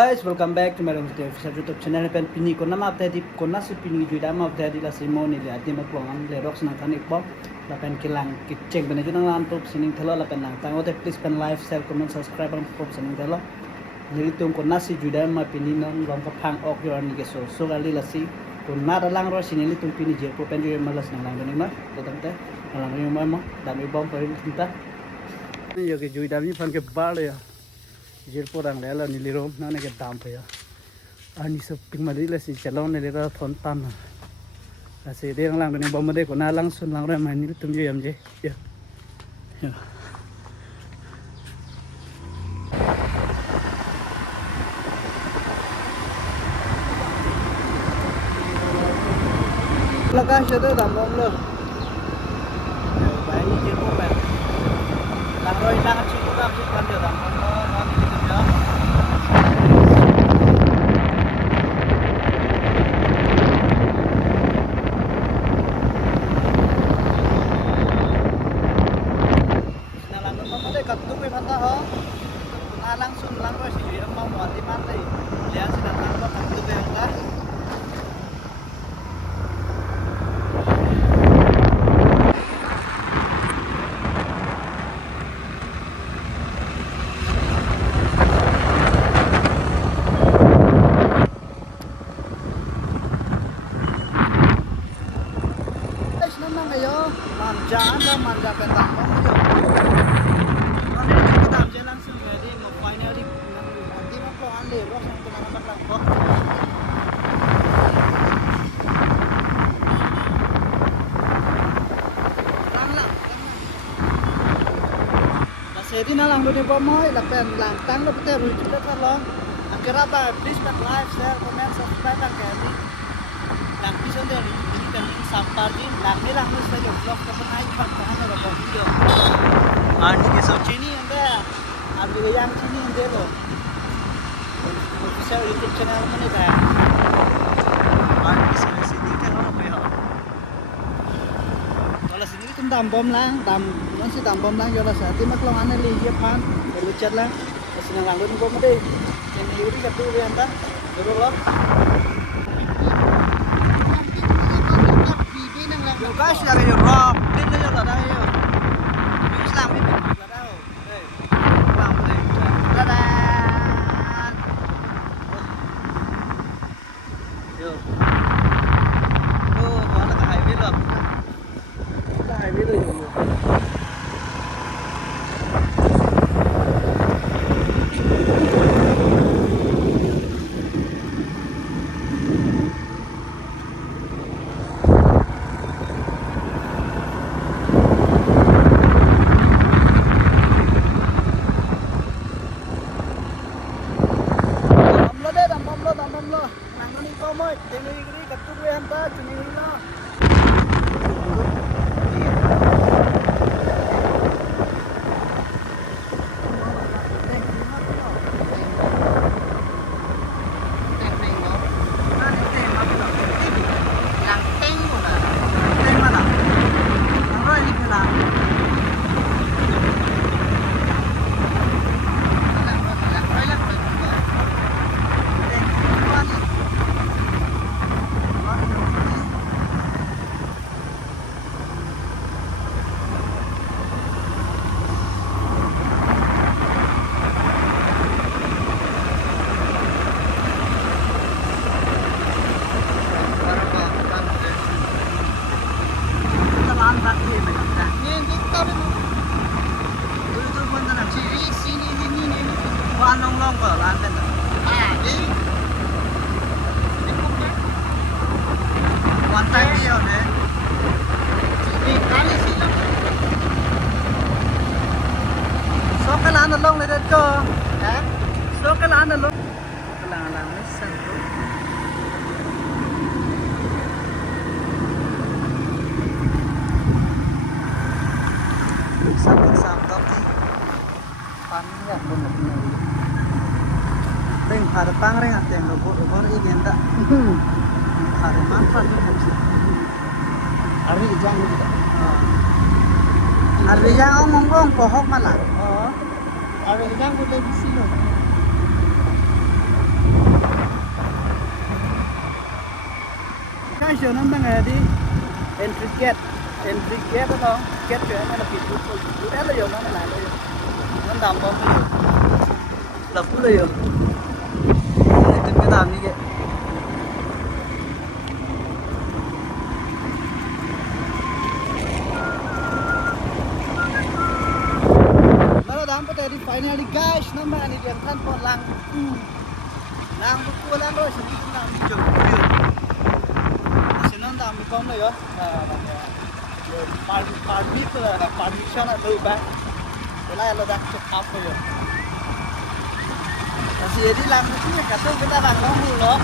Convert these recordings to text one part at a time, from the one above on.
Guys, welcome back to my official YouTube channel. Pen pini ko nama tadi ko nasi pini juda ma tadi la simoni le ati ma klongan le rox na kan ikbom la pen kilang kiceng pen juna lantup sining thelo la pen nang tangote please pen like share comment subscribe ang pop sining thelo jadi tung ko nasi juda ma pini nang long ka phang ok yo ni ke so gali la si ko na da lang ro sinili tung pini je ko pen jo malas nang lang ni ma tetam te lang ni ma dam ibom pa rin kita yo ke juda ni pan ke bal ya Jirpo rang lela ni lirom na ne ke dam pe ya ani so ping ma le si chalon ne le ra thon tan na se de lang ne bom de ko na lang sun lang ra ma ni tum je yam je ya laga se de dam bom lo ba ni jirpo ba lang roi lang chi ko dam chi kan de dam bom lo na ni ke ja langsung langkah sih dia mau mati lihat sedang langkah itu yang enggak senang ayo manja pentang langsung jadi mau finally nanti mau keluar deh bos yang teman-teman langkah lang jadi na lang dulu bomoy lapen lang tang lo pete rujuk dekat lo angkara ba please like share comment subscribe ang kami lang pison deh ini kan sampar din lang saja vlog kapan naik pahan lo video ani ke so chini anda abu yang sini ande lo official YouTube channel mana dah ani sini kan orang apa ya kalau sini kan dam bom lang dam masih dam bom lang jola sati mak long ane li ye pan perlu chat lang senang lang dun bom deh yang yuri katu we anda dulu lo guys lagi yo rock din yo la dai yo Islam ni la dai yo wala ka highway lo ka highway lo yo long này đây cơ số cái lá này luôn là mấy sân sam top đi pan ya pun nak teng har pang reng ateng lo bor igenda har manfaat hari jang hari jang ngomong pohok malah hari jang udah di sini guys yo nang bang di entry gate đó gate chuyện này là bị tụt là yo nó lại rồi nó đầm bom rồi lập rồi yo nên cái đầm như vậy nó đầm có thể đi finally guys nó mà đi điểm thân còn lang buku lang rồi sini lang đi chụp sini đầm bị con rồi permission at low back. Wala lo dak check up yo. Kasi jadi lang ni kato kita bang ngomong lo.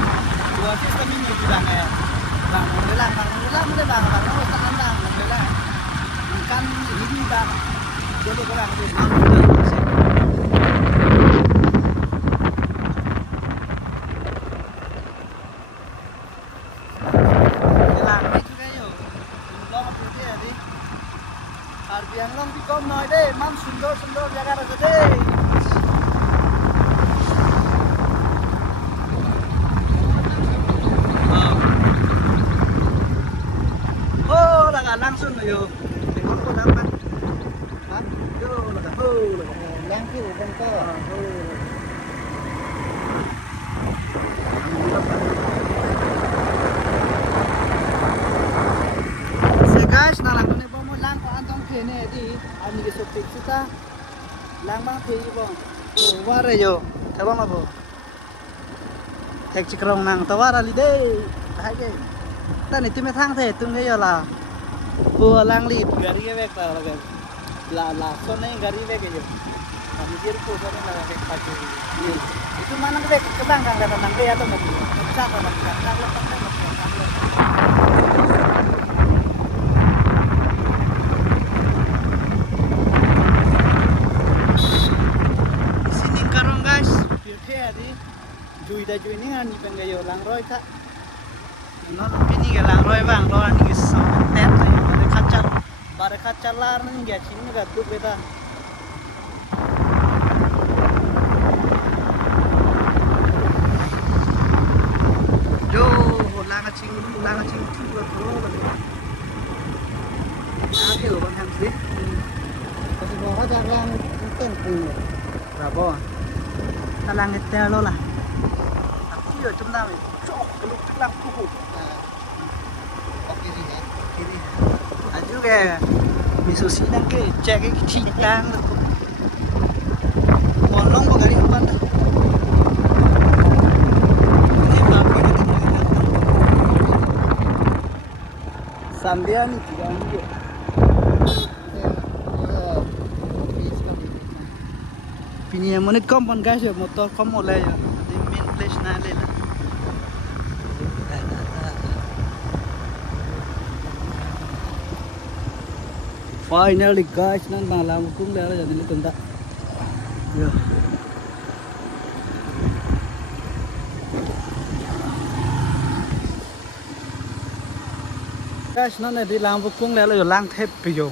Dua sistem ini juga ya. Bang ulang mo bang mo sa andang wala. Kan ini bang. Jadi ko lang din. Yang long di kom noi deh, mam sundor jaga raja deh. Oh, laga langsung yo. Tengok ko lang man. Ha? Yo, laga langsung kan ka. Guys, nalang ni mo lang ko antong kene di ani ke sopik kita lang bang thei bo ware yo thelo na bo thek chikrong nang tawara li de ha ge ta ni tume thang the tung ge yo la bo lang li gari ge bek la son nei gari bek ge yo ani dir ko sa na bek pa ge itu mana ge ke bang kang datang nang ge ya to mati sa ka na ka la pa ka chui ni ngan ni pengayo lang roi ta nó pini cái lang roi bang lo ni so tét rồi bare kacar lar ni ga chin ni ga tu beta jo lang ching tu lo lo na ke lo bang han si kasi mo ka jar lang ten pu bravo ta lang ete lo la ở trong nào này chỗ cái lúc chức năng thu hút kiri à chú kìa Mitsubishi đang cái che cái chi đang còn long vào cái đi không ăn được sambil nih juga nih pini yang mana kompon guys ya motor kompon lah ya di main place na lah finally guys nang malam kung lera jadi ni tunda yo guys nang di lam kung lera yo lang thep pi yo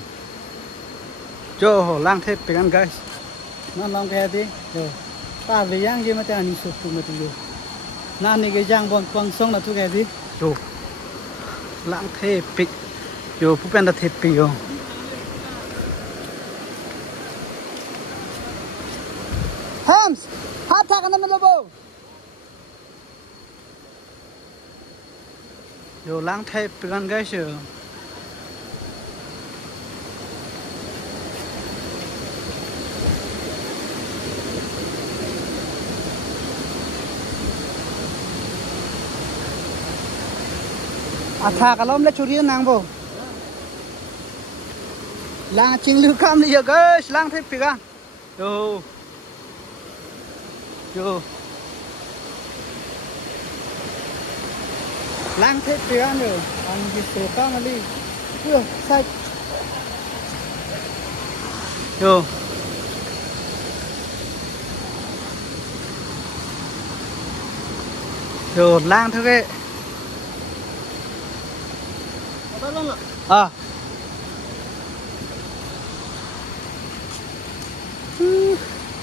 jo lang thep pi kan guys nang long ke di yo ta ve yang je ma ta ni so tu ma tu yo na ni ge jang bon kwang song na tu ke di yo lang thep pi yo pu pen da thep pi yo Hams, hata ka naman labo. Yo lang tape pegan guys yo. Atha kalom le churi nang bo. Lang ching lu kam ni yo guys, lang tape pegan. Yo. Yo lang thế tiền rồi ăn cái số cam đi ui sai yo lang thôi cái à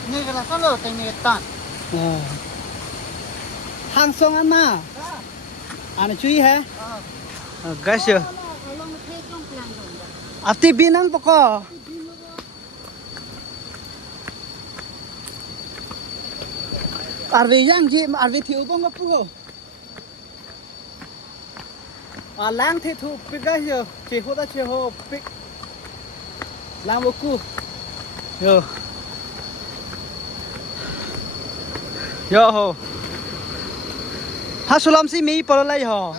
này cái là sao rồi cái này tàn hàng sông ăn mà anh chui hả Guys yo. Ati binan poko. Arvi yang ji arvi thiu bong apu ho. Lang thi thu pik guys yo. Chi ho da chi ho pik. Lang boku. Yo. Yo ho. Hasulam si mi polo lai ho.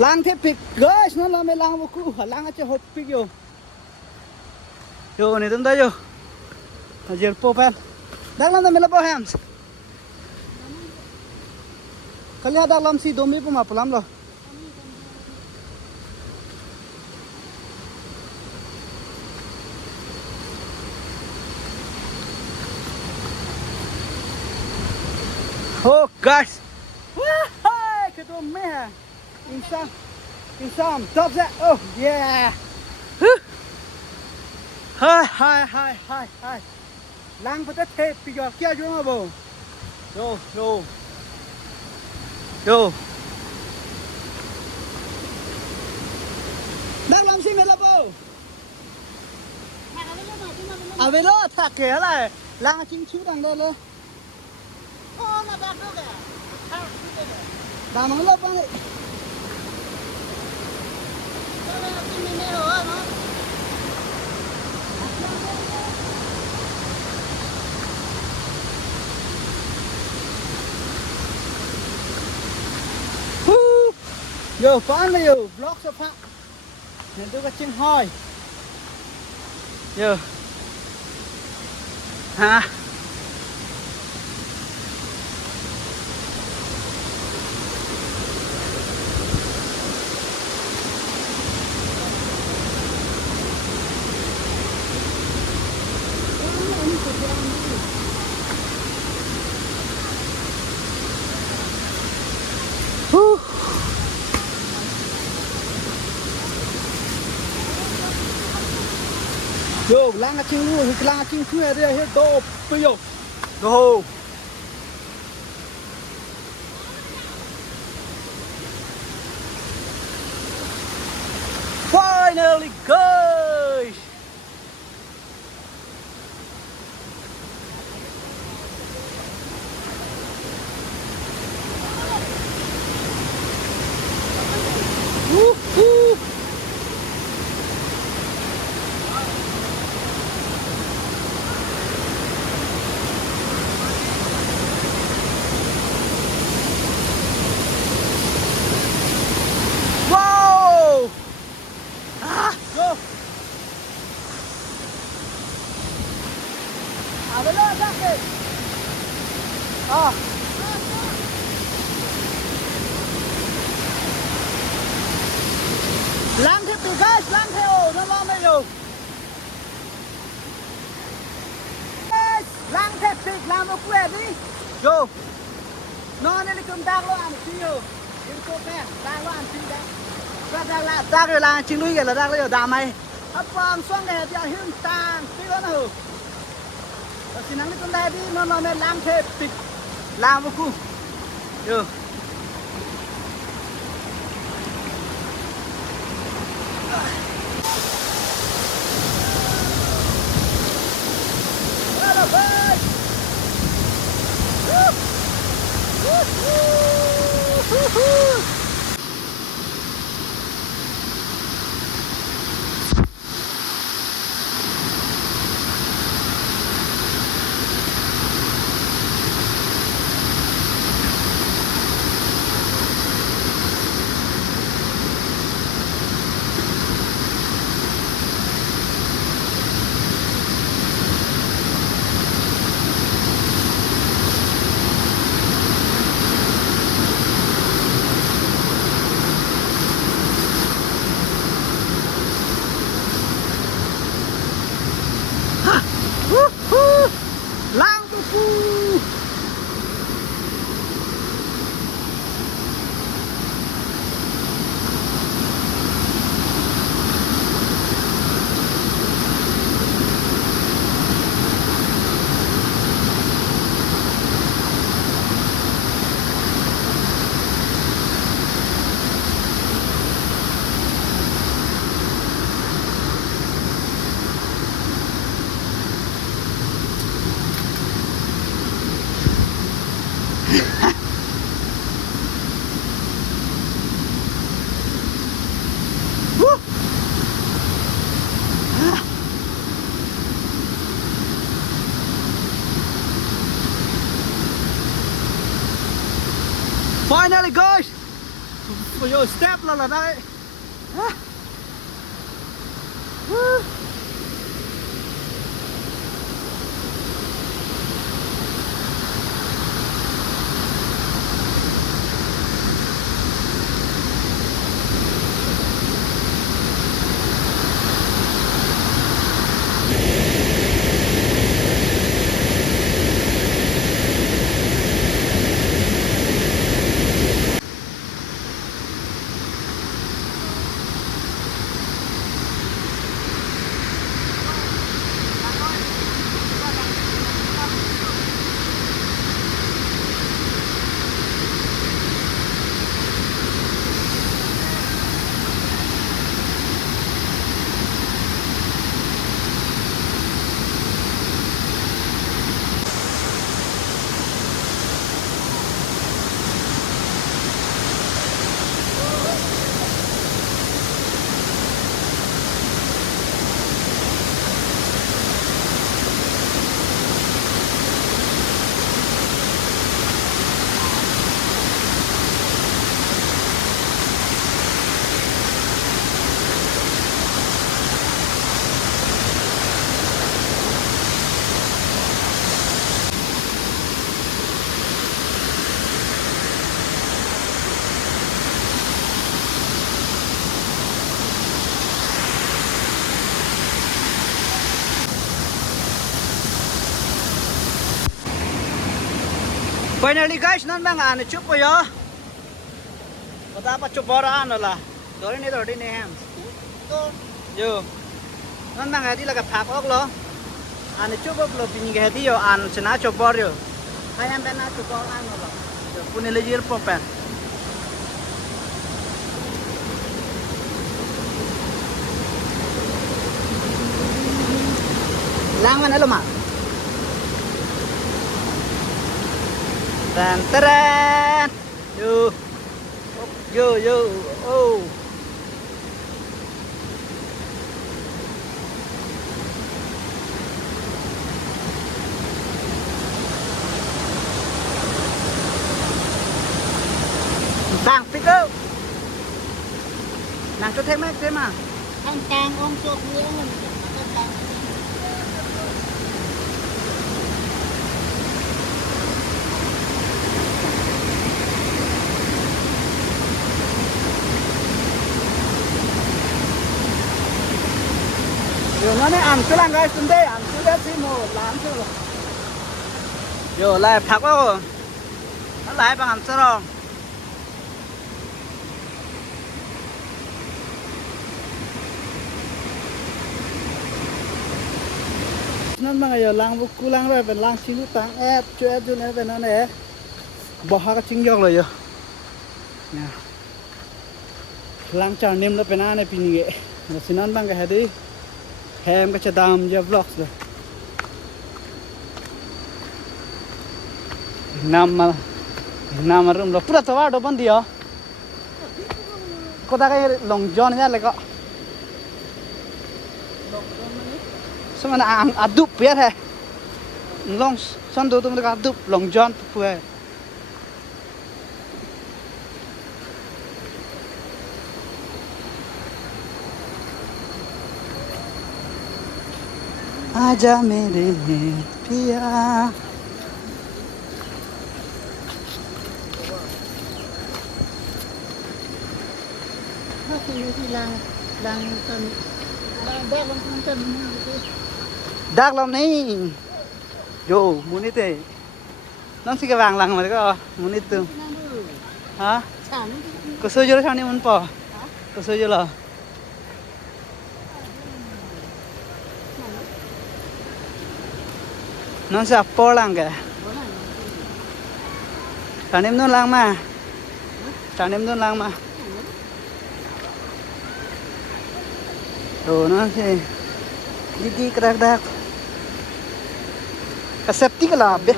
Lang thế pik guys nó là mấy lang vô cũ lang ở trên hộp pik yo này tận đây yo giờ po pen đang làm mấy là po hams kali ada lam si domi po mapulam lo oh guys cái đồ mẹ Insam, top that. Oh yeah. Hi. Lang pa tape pigo kya jo mo. Yo. Đang làm gì mẹ là bo? Avelo thak ke lại. Lang chim chú đang đây le. Oh na bak đâu kìa. Đang mang lop này. Yo, phán này yo, vlog sắp phát. Nên tôi có chân hoi. Yo. Ha. Yo, lang ching lu, lang ching khuya dia he do puyo. Do. Finally, guys. Woo! Lang thế từ guys, lang theo nó lo mấy rồi. Lang thế từ làm một quẹt đi. Yo. Nó nên cầm đang lo ăn chi rồi. Yên cô nè, đang lo ăn chi đấy. Đang rồi là chi lui cái là đang lấy ở đàm mày. Hấp vòng xoang này thì hương tàng tí nữa nào. Và xin nắng đi con đây đi, nó nên lang thế từ làm một khu. Yo. Finally guys, for your step là đây. Finally guys, nan bang ane chup ko yo. Pata pa chup bora ano la. Dori ni ham. To yo. Nan bang adi laga phak ok lo. Ane chup ok lo pini ga di yo an chana chup bor yo. Hayam ben na chup bor ano lo. Yo pune le jir popen. Lang man alo ma. Teren, yo, oh. Tang pico, nàng cho thêm mấy thêm à? Anh càng ôm chụp nữa mình Yo nó này ăn cái lang guys, sunday ăn cái gì mà làm chứ? Yo lại phạt quá rồi, nó lại bằng ăn sao rồi? Nên mà giờ lang buku lang rồi, bên lang xin tang ép, chơi cho nên bên nó này, bỏ cái chính giọt rồi giờ. Lang chào niệm là bên này pin ghệ, là xin ăn bằng cái gì? Hem cái chadam giờ vlogs rồi. Nam mà room lo pura tawar do bandi yo. Ko ta cái long john ya leko. Sama na ang adup ya he. Long son do tum ka adup long john pu he. Aja mere piya. đang cần đang cần Dark lắm này. Yo, muốn đi thế. Nó chỉ cái vàng lằng mà có muốn đi từ. Hả? Có sôi chưa sao đi muốn bỏ? Có sôi chưa là? Nó sẽ bỏ lằng kìa. Trả nêm luôn lằng mà. Trả nêm luôn lằng mà. Đồ nó sẽ đi cái safety ka lah be.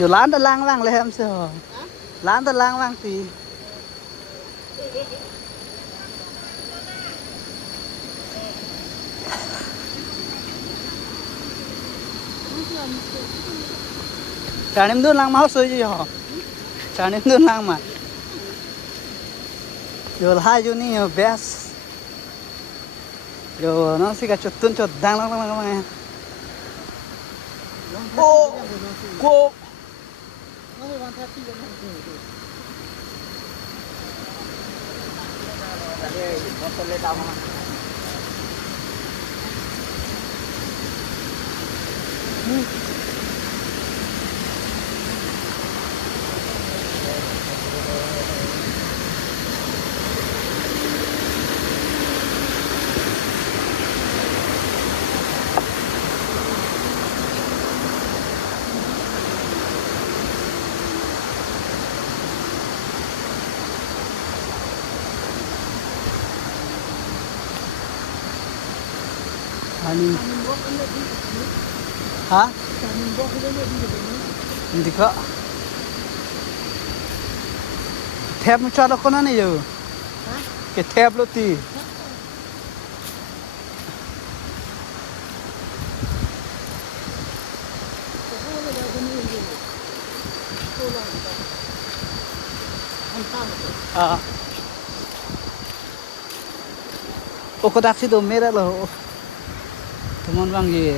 Yo lan da lang lang le ham se ho. ล้างตะล้างวางตี Chanim dun lang mau soji ho. Chanim dun lang ma. Yo hai jo ni yo bes. Yo no si ka chutun chot dang lang lang lang. Oh, go. Ani. Hah? Hindi ko. Thep mo chalo ko na niyo. Ke thep lo ti. Ah. O ko daksi do mera lo. Teman bang ye.